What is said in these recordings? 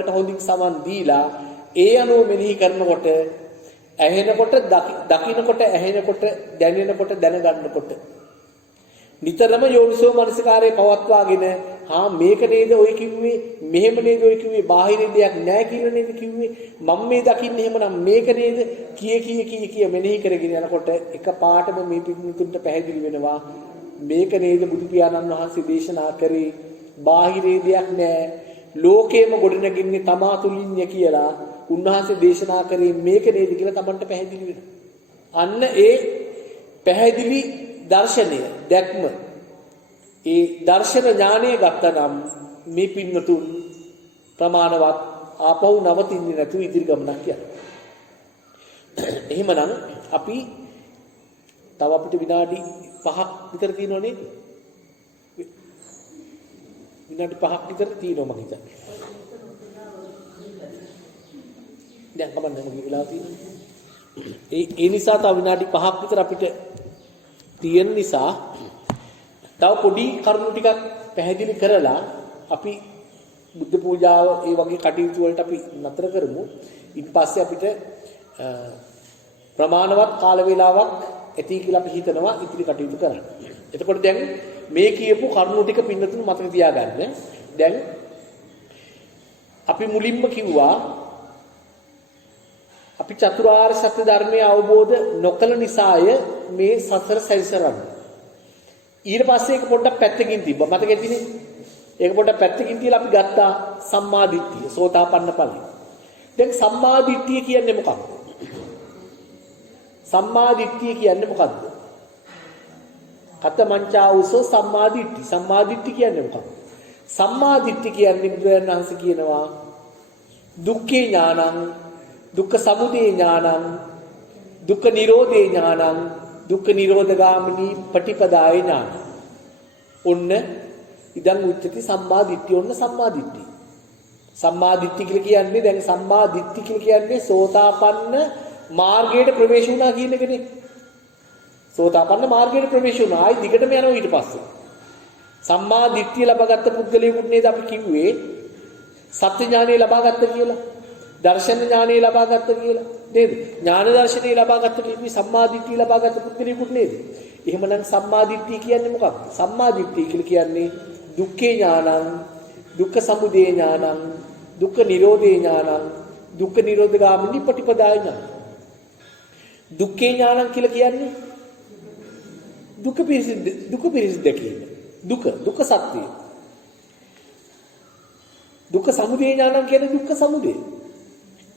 හොඳින් සමන් දීලා ඒ අනුව මෙනෙහි කරනකොට ඇහෙනකොට දකින්නකොට ඇහෙනකොට දැනෙනකොට දැනගන්නකොට නිතරම යෝනිසෝ මනසිකාරයේ පවත්වාගෙන මේක නේද ඔය කිව්වේ මෙහෙම නේද ඔය කිව්වේ බාහිර දෙයක් නැහැ කියලා නේද කිව්වේ මම මේ දකින්නේ එහෙමනම් මේක නේද කිය මෙනෙහි කරගෙන යනකොට එක පාටම මේ පිටුතුන්ට පැහැදිලි වෙනවා මේක නේද බුදු පියාණන් වහන්සේ දේශනා කරේ බාහිර දෙයක් නැහැ ලෝකේම ගොඩනගින්නේ තමා තුලින්ය කියලා උන්වහන්සේ දේශනා කරේ මේක නේද කියලා තමන්ට පැහැදිලි වෙනවා. අන්න ඒ පැහැදිලි දර්ශනය දැක්ම ඒ දර්ශන ඥානය ගත්තනම් මේ පින්නතුන් ප්‍රමාණවත් ආපහු නවතින්නේ නැතුව ඉදිරි ගමනක් යනවා. එහෙමනම් අපි තව අපිට විනාඩි 5ක් විතර තියෙනව නේද? විනාඩි 5ක් විතර තියෙනවා මම හිතන්නේ. දැන් කමන්න මගේ වෙලාව තියෙනවා. ඒ නිසා තව විනාඩි 5ක් විතර අපිට තියෙන නිසා තව පොඩි කරුණු ටිකක් පැහැදිලි කරලා අපි බුද්ධ පූජාව ඒ වගේ කටයුතු වලට අපි නතර කරමු. ඊට පස්සේ අපිට ප්‍රමාණවත් කාල වේලාවක් ඇති කියලා අපි හිතනවා ඉතිරි කටයුතු කරන්න. එතකොට දැන් මේ කියපු කරුණු ටික පින්නතුන් මතක තියාගන්න. දැන් අපි මුලින්ම කිව්වා අපි චතුරාර්ය සත්‍ය ධර්මය අවබෝධ නොකළ නිසාය මේ සතර සැරිසරන්නේ. ඊට පස්සේ ඒක පොඩ්ඩක් පැත්තකින් තිබ්බා. මතකෙදිනේ? ඒක පොඩ්ඩක් පැත්තකින් තියලා අපි ගත්තා සම්මා දිට්ඨිය, සෝතාපන්න ඵලය. දැන් සම්මා දිට්ඨිය කියන්නේ මොකක්ද? සම්මා දිට්ඨිය කියන්නේ මොකක්ද? කතමංචා උසෝ සම්මා දිට්ඨි. සම්මා දිට්ඨි කියන්නේ මොකක්ද? සම්මා දිට්ඨි කියන්නේ බුදුරජාණන් වහන්සේ කියනවා දුක්ඛේ ඥානං, දුක්ඛ සමුදය ඥානං, දුක්ඛ නිරෝධේ ඥානං, දුක්ඛ නිරෝධගාමිනී පටිපදාය ඥානං. ඔන්න ඉදන් උච්චති සම්මා දිට්ඨිය. ඔන්න සම්මා දිට්ඨිය. සම්මා දිට්ඨි කියලා කියන්නේ දැන් සම්මා දිට්ඨි කියලා කියන්නේ සෝතාපන්න මාර්ගයට ප්‍රවේශ වුණා කියන එකනේ. සෝතාපන්න මාර්ගයට ප්‍රවේශ වුණා. ආයි දිගටම යනවා ඊට පස්සේ. සම්මා දිට්ඨිය ලබාගත් පුද්ගලයෙකුට නේද අපි කිව්වේ සත්‍ය ඥානය ලබාගත්ත කියලා. දර්ශන ඥානය ලබාගත්ත කියලා. නේද? ඥාන දර්ශනය ලබාගත්ත කිව්වේ සම්මා දිට්ඨිය ලබාගත් පුද්ගලයෙකුට නේද? එහෙමනම් සම්මා දිට්ඨිය කියන්නේ මොකක්ද? සම්මා දිට්ඨිය කියලා කියන්නේ දුක්ඛේ ඥානං, දුක්ඛ සමුදය ඥානං, දුක්ඛ නිරෝධේ ඥානං, දුක්ඛ නිරෝධගාමිනී පටිපදාය ඥානං. දුක්ඛේ ඥානං කියලා කියන්නේ දුක පිරිසිදු දැකීම. දුක සත්‍යය. දුක්ඛ සමුදය ඥානං කියන්නේ දුක්ඛ සමුදය.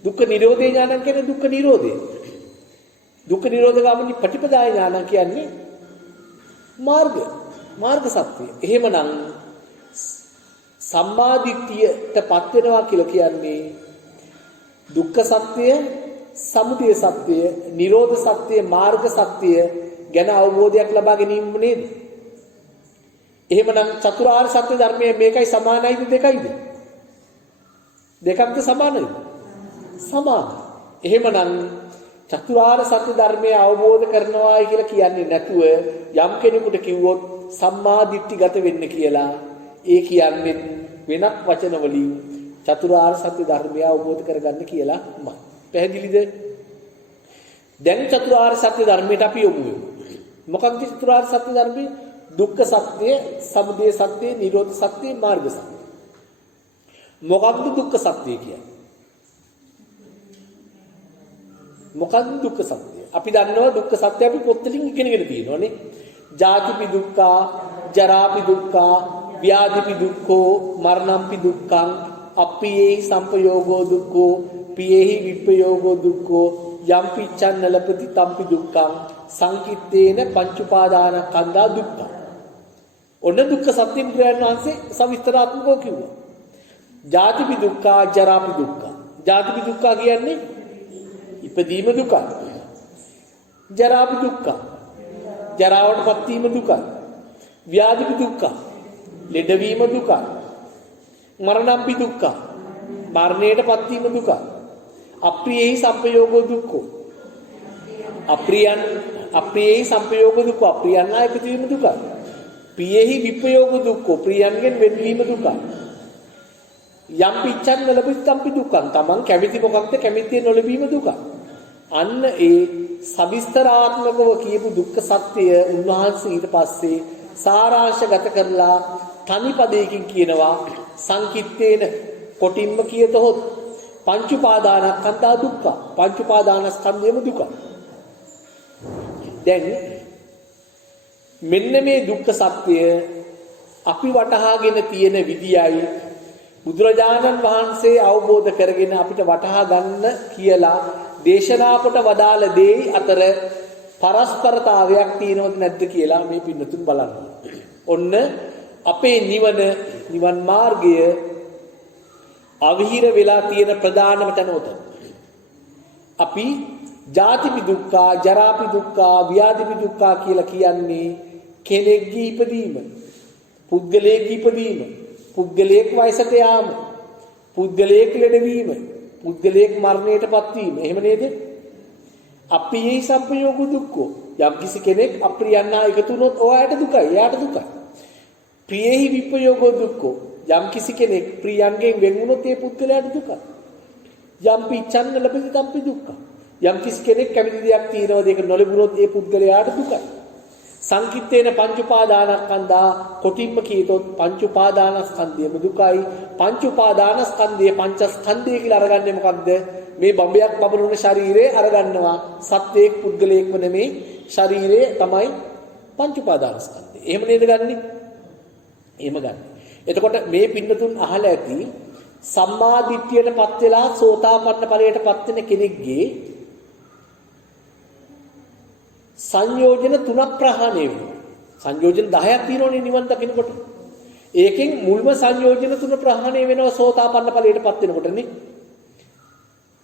දුක්ඛ නිරෝධේ ඥානං කියන්නේ දුක්ඛ නිරෝධය. දුක්ඛ නිරෝධගාමිනී පටිපදාය ඥානං කියන්නේ මාර්ග සත්‍යය. එහෙමනම් සම්මා දිට්ඨියටපත් වෙනවා කියලා කියන්නේ දුක්ඛ සත්‍යය, සමුදය සත්‍යය, නිරෝධ සත්‍යය, මාර්ග සත්‍යය ගැන අවබෝධයක් ලබා ගැනීම නේද? එහෙමනම් චතුරාර්ය සත්‍ය ධර්මයේ මේකයි සමානයිද දෙකයිද? දෙකක්ද සමානයිද? සමානයි. එහෙමනම් චතුරාර්ය සත්‍ය ධර්මය අවබෝධ කරනවායි කියලා කියන්නේ නැතුව යම් කෙනෙකුට කිව්වොත් සම්මා දිට්ඨිගත වෙන්න කියලා ඒ කියන්නේ වෙනත් වචන වලින් චතුරාර්ය සත්‍ය ධර්මය අවබෝධ කරගන්න කියලා මම. පැහැදිලිද? දැන් චතුරාර්ය සත්‍ය ධර්මයට අපි යොමු වෙමු. මොකක්ද චතුරාර්ය සත්‍ය ධර්මය? දුක්ඛ සත්‍ය, සමුදය සත්‍ය, නිරෝධ සත්‍ය, මාර්ග සත්‍ය. මොකක්ද දුක්ඛ සත්‍ය කියන්නේ? මොකක්ද දුක්ඛ සත්‍ය? අපි දන්නවා දුක්ඛ සත්‍ය අපි පොත්වලින් ඉගෙනගෙන තියෙනවානේ. ජාතිපි දුක්ඛා, ජරාපි දුක්ඛා, ව්‍යාධිපි දුක්ඛෝ, මරණම්පි දුක්ඛං, අප්පියේහි සම්පයෝගෝ දුක්ඛෝ, පියේහි විප්පයෝගෝ දුක්ඛෝ, යම්පි චන්න ලපති තම්පි දුක්ඛං, සංකිට්ඨේන පංච උපාදානස්කන්ධා දුක්ඛං. ඔන්න දුක්ඛ සත්‍ය බුදුරජාණන් වහන්සේ සවිස්තරාත්මකව කිව්වා. ජාතිපි දුක්ඛා, ජරාපි දුක්ඛා. ජාතිපි දුක්ඛා කියන්නේ ඉපදීම දුක. ජරාපි දුක්ඛ. ජරාවටපත් වීම දුක. ව්‍යාධිපි දුක්ඛ. ලෙඩවීම දුක. මරණම්පි දුක්ඛ. මරණයටපත් වීම දුක. අප්‍රියෙහි සම්පයෝගෝ දුක්ඛෝ. අප්‍රියෙහි සම්පයෝගෝ දුක්ඛ. අප්‍රියන් ආ ඉපදීම දුක. පියෙහි විප්‍රයෝග දුක්ඛෝ. ප්‍රියන්ගෙන් වෙන්වීම දුක. යම් පිච්ඡන් නොලබිතම්පි දුක්ඛං. තමන් කැමති මොකක්ද කැමතිය නොලැබීම දුක. අන්න ඒ සවිස්තරාත්මකව කියපු දුක්ඛ සත්‍යය උන්වහන්සේ ඊට පස්සේ සාරාංශගත කරලා තනි පදයකින් කියනවා සංකිට්ඨේන කොටින්ම කියතොත් පංච උපාදානස්කන්ධා දුක්ඛ. පංච උපාදානස්කන්ධයම දුක. දැන් මෙන්න මේ දුක්ඛ සත්‍යය අපි වටහාගෙන තියෙන විදියයි බුදුරජාණන් වහන්සේ අවබෝධ කරගෙන අපිට වටහා ගන්න කියලා දේශනා කොට වදාළ දේ අතර පරස්පරතාවයක් තියෙනවද නැද්ද කියලා මේ පින්නතුන් බලන්න. ඔන්න අපේ නිවන් මාර්ගය අවහිර වෙලා තියෙන ප්‍රධානම තැන උතන. අපි ජාතිපි දුක්ඛා, ජරාපි දුක්ඛා, ව්‍යාධිපි දුක්ඛා කියලා කියන්නේ කෙනෙක්ගේ ඉපදීම, පුද්ගලයෙක්ගේ ඉපදීම, පුද්ගලයෙක් වයසට යාම, පුද්ගලයෙක් ලෙඩවීම, පුද්ගලයෙක් මරණයටපත් වීම. එහෙම නේද? අප්පියේ සම්පයෝග දුක්ඛෝ. යම් කිසි කෙනෙක් අප්‍රියන්නා එකතු වුණොත් ඔයාට දුකයි, එයාට දුකයි. ප්‍රියෙහි විපයෝග දුක්ඛෝ. යම් කිසි කෙනෙක් ප්‍රියයන්ගෙන් වෙන් වුණොත් ඒ පුද්ගලයාට දුකයි. යම් පිච්ඡන්න ලැබෙති තම්පි දුක්ඛ. යම් කිසි කෙනෙක් කැමති දෙයක් තියෙනවද ඒක නොලැබුණොත් ඒ පුද්ගලයාට දුකයි. සංකිට්ඨේන පංච උපාදානස්කන්ධා කොටින්ම කියතොත් පංච උපාදානස්කන්ධයම දුකයි. පංච උපාදානස්කන්ධයේ පංචස්කන්ධය කියලා අරගන්නේ මොකක්ද? මේ බඹයක් බබළුන ශරීරය අරගන්නවා. සත්‍යයක් පුද්ගලයෙක්ම නෙමෙයි, ශරීරය තමයි පංච උපාදානස්කන්ධය. එහෙම නේද ගන්නෙ? එහෙම ගන්න. එතකොට මේ පින්නතුන් අහලා ඇති සම්මා දිට්ඨියටපත් වෙලා සෝතාපන්න ඵලයටපත් වෙන කෙනෙක්ගේ සංයෝජන 3ක් ප්‍රහාණය වෙනවා. සංයෝජන 10ක් තියෙනෝනේ නිවන් දකින්නකොට. ඒකෙන් මුල්ම සංයෝජන 3 ප්‍රහාණය වෙනවා සෝතාපන්න ඵලයටපත් වෙනකොටනේ.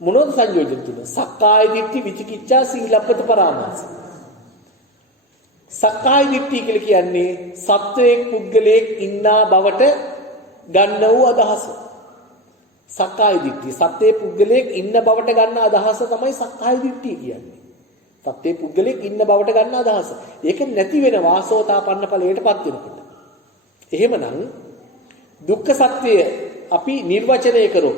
මොනවද සංයෝජන 3? සක්කාය දිට්ඨි, විචිකිච්ඡා, සීලබ්බත පරාමාස. සක්කාය දිට්ඨිය කියලා කියන්නේ සත්වයේ පුද්ගලයෙක් ඉන්නා බවට ගන්න වූ අදහස. සක්කාය දිට්ඨිය සත්වයේ පුද්ගලයෙක් ඉන්න බවට ගන්න අදහස තමයි සක්කාය දිට්ඨිය කියන්නේ. සත්වයේ පුද්ගලයෙක් ඉන්න බවට ගන්න අදහස. ඒක නැති වෙන වාසෝතාපන්න ඵලයටපත් වෙනකොට. එහෙමනම් දුක්ඛ සත්‍යය අපි නිර්වචනය කරොත්,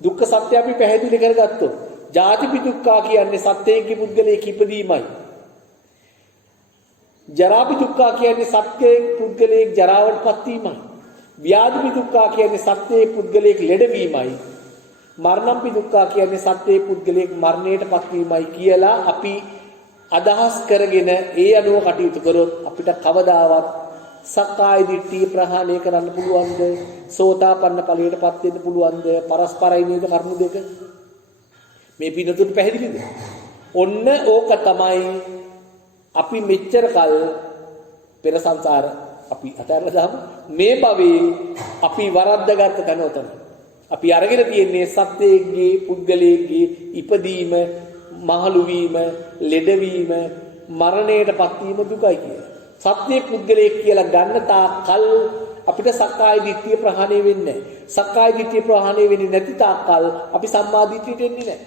දුක්ඛ සත්‍ය අපි පැහැදිලි කරගත්තොත්, ජාතිපි දුක්ඛා කියන්නේ සත්වයේ පුද්ගලයෙක් ඉපදීමයි. ජරාපි දුක්ඛා කියන්නේ සත්‍යයේ පුද්ගලයෙක් ජරාවටපත් වීමයි. ව්‍යාධිපි දුක්ඛා කියන්නේ සත්‍යයේ පුද්ගලයෙක් ලෙඩවීමයි. මරණම්පි දුක්ඛා කියන්නේ සත්‍යයේ පුද්ගලයෙක් මරණයටපත් වීමයි කියලා අපි අදහස් කරගෙන ඒ අනුව කටයුතු කරොත් අපිට කවදාවත් සක්කාය දිට්ඨිය ප්‍රහාණය කරන්න පුළුවන්ද? සෝතාපන්න ඵලයටපත් වෙන්න පුළුවන්ද? පරස්පරයි නේද කරුණු දෙක? මේ පිටුතුන් පැහැදිලිද? ඔන්න ඕක තමයි අපි මෙච්චර කල් පෙර සංසාර අපි අතහැරලා දාමු. මේ භවයේ අපි වරද්දාගත්ත තැන උතන. අපි අරගෙන තියෙන්නේ සත්‍යයේ පුද්ගලයේ ඉපදීම, මහලු වීම, ලෙඩවීම, මරණයටපත් වීම දුකයි කියලා. සත්‍යයේ පුද්ගලයේ කියලා ගන්න තාක්කල් අපිට සක්කාය දිට්ඨිය ප්‍රහාණය වෙන්නේ නැහැ. සක්කාය දිට්ඨිය ප්‍රහාණය වෙන්නේ නැති තාක්කල් අපි සම්මා දිට්ඨියට එන්නේ නැහැ.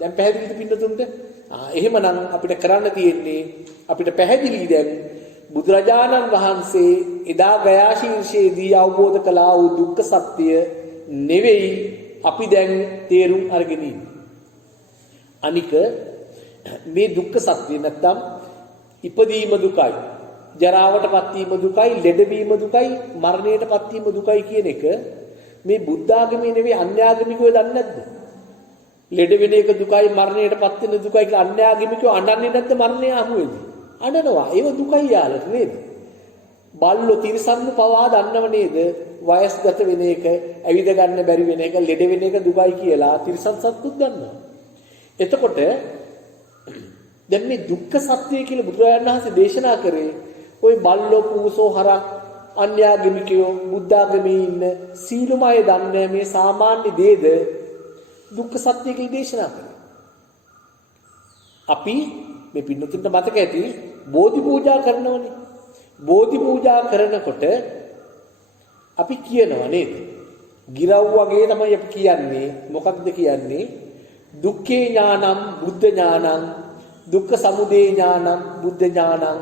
දැන් පැහැදිලිද පින්නතුන්ට? එහෙමනම් අපිට කරන්න තියෙන්නේ අපිට පැහැදිලි දැන් බුදුරජාණන් වහන්සේ එදා ගයා ශීර්ෂයේදී අවබෝධ කළා වූ දුක්ඛ සත්‍ය නෙවෙයි අපි දැන් තේරුම් අරගෙන ඉන්නේ. අනික මේ දුක්ඛ සත්‍ය නැත්තම් ඉපදීම දුකයි, ජරාවටපත් වීම දුකයි, ලෙඩවීම දුකයි, මරණයටපත් වීම දුකයි කියන එක මේ බුද්ධ ආගමේ නෙවෙයි අන්‍යාගමිකයෝ දන්නේ නැද්ද? ලෙඩ වෙන එක දුකයි, මරණයටපත් වෙන දුකයි කියලා අන්‍යාගමිකයෝ අඬන්නේ නැද්ද මරණය අහුවේදී? අඬනවා. ඒව දුකයි යාලට නේද? බල්ලෝ තිරසන්නු පවා දන්නව නේද? වයස්ගත වෙන එක, ඇවිද ගන්න බැරි වෙන එක, ලෙඩ වෙන එක දුකයි කියලා තිරසන් සත්තුත් දන්නවා. එතකොට දැන් මේ දුක්ඛ සත්‍ය කියලා බුදුරජාණන් වහන්සේ දේශනා කරේ ওই බල්ලෝ, පූසෝ, හරක් අන්‍යාගමිකයෝ බුද්ධ ආගමේ ඉන්න සීලම අය දන්නේ මේ සාමාන්‍ය දේද දුක්ඛ සත්‍ය කියලා දේශනා කරේ. අපි මේ පින්නතුන්ට මතක ඇති බෝධි පූජා කරනවනේ. බෝධි පූජා කරනකොට අපි කියනවා නේද? ගිරව් වගේ තමයි අපි කියන්නේ. මොකක්ද කියන්නේ? දුක්ඛේ ඥානං බුද්ධ ඥානං, දුක්ඛ සමුදය ඥානං බුද්ධ ඥානං,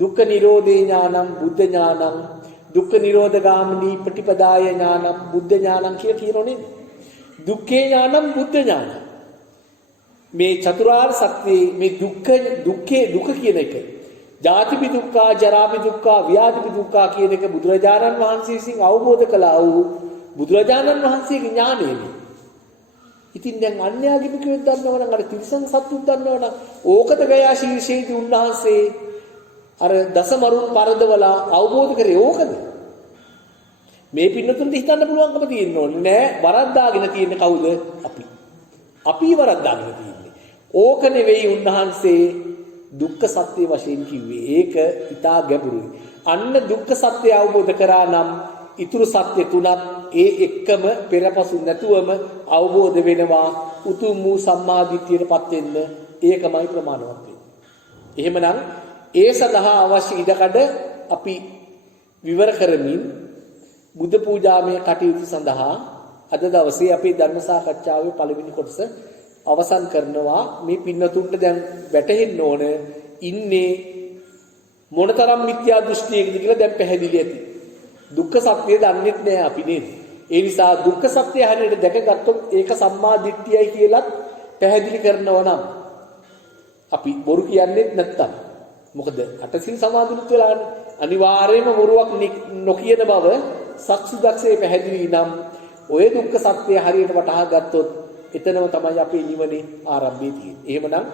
දුක්ඛ නිරෝධේ ඥානං බුද්ධ ඥානං, දුක්ඛ නිරෝධ ගාමිනී ප්‍රතිපදාය ඥානං බුද්ධ ඥානං කියලා කියනෝනේ. දුක්ඛේ ඥානං බුද්ධ ඥානං. මේ චතුරාර්ය සත්‍යයේ මේ දුක කියන එක ජාතිපි දුක්ඛා ජරාපි දුක්ඛා ව්‍යාධිපි දුක්ඛා කියන එක බුදුරජාණන් වහන්සේ විසින් අවබෝධ කළා වූ බුදුරජාණන් වහන්සේගේ ඥානයනේ. ඉතින් දැන් අන්‍යාගමිකයෝ දන්නවනම් අර තිරිසන් සත්තුත් දන්නවනම් ඕකද ගයා ශීර්ෂයේදී උන්වහන්සේ අර දසමරුන් පරදවලා අවබෝධ කරේ ඕකද? මේ පින්නතුන්ට හිතන්න පුළුවන්කම තියෙන්න ඕනේ නෑ. වරද්දාගෙන තියෙන්නේ කවුද? අපි වරද්දාගෙන තියෙන්නේ. ඕක නෙවෙයි උන්වහන්සේ දුක්ඛ සත්‍ය වශයෙන් කිව්වේ. ඒක ඊටා ගැඹුරුයි. අන්න දුක්ඛ සත්‍ය අවබෝධ කරා නම් ඊතුරු සත්‍ය තුනක් ඒ එක්කම පෙරපසු නැතුවම අවබෝධ වෙනවා. උතුම් වූ සම්මා දිට්ඨියටපත් වෙන්න ඒකමයි ප්‍රමාණවත් වෙන්නේ. එහෙමනම් ඒ සඳහා අවශ්‍ය ඉඩකඩ අපි විවර කරමින් බුද්ධ පූජාමය කටයුතු සඳහා අද දවසේ අපේ ධර්ම සාකච්ඡාවේ පළවෙනි කොටස අවසන් කරනවා. මේ පින්නතුන්ට දැන් වැටහෙන්න ඕන ඉන්නේ මොනතරම් මිත්‍යා දෘෂ්ටියකද කියලා දැන් පැහැදිලි ඇති. දුක්ඛ සත්‍ය දන්නේ නැහැ අපි නේද? ඒ නිසා දුක්ඛ සත්‍ය හරියට දැකගත්තොත් ඒක සම්මා දිට්ඨියයි කියලාත් පැහැදිලි කරනවා නම් අපි බොරු කියන්නේ නැත්තම් මොකද අටසිල් සමාදන්ුත් වෙලා අනිවාර්යයෙන්ම බොරුවක් නොකියන බව සත්සුදක්ෂේ පැහැදිලි නම් ඔය දුක්ඛ සත්‍ය හරියට වටහා ගත්තොත් එතනම තමයි අපේ නිවනේ ආරම්භය තියෙන්නේ. එහෙමනම්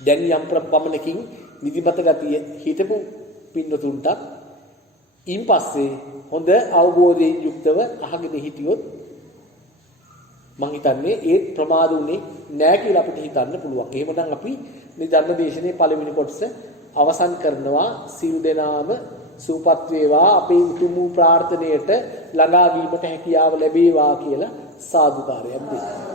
දැන් යම් ප්‍රපමණකින් නිදිමත ගතිය හිතපු පින්නතුන්ට ඉන් පස්සේ හොඳ අවබෝධයෙන් යුක්තව අහගෙන හිටියොත් මං හිතන්නේ ඒ ප්‍රමාද උනේ නෑ කියලා අපිට හිතන්න පුළුවන්. එහෙමනම් අපි මේ ධර්ම දේශනේ පළවෙනි කොටස අවසන් කරනවා. සිල් දෙනාම සූපත් වේවා, අපේ උතුම් වූ ප්‍රාර්ථනයට ළඟා වීමට හැකියාව ලැබේවා කියලා සාදුකාරයක් දෙන්න.